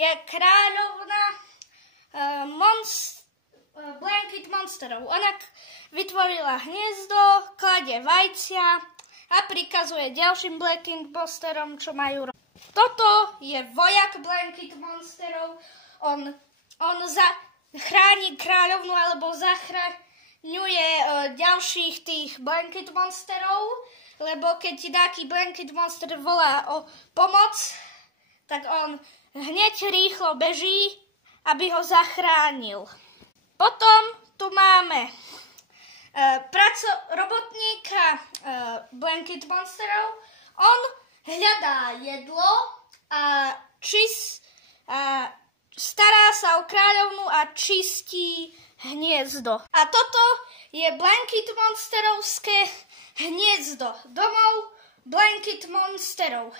je kráľovna Blanket Monsterov. Ona vytvorila hniezdo, kladie vajcia a prikazuje ďalším Blanket Monsterom, čo majú robiť. Toto je vojak Blanket Monsterov. On chráni kráľovnu alebo zachraňuje ďalších tých Blanket Monsterov, lebo keď ti taký Blanket Monster volá o pomoc, tak on hneď rýchlo beží, aby ho zachránil. Potom tu máme robotníka Blanket Monsterov. On hľadá jedlo a stará sa o kráľovnu a čistí hniezdo. A toto je Blanket Monsterovské hniezdo. Domov Blanket Monsterov.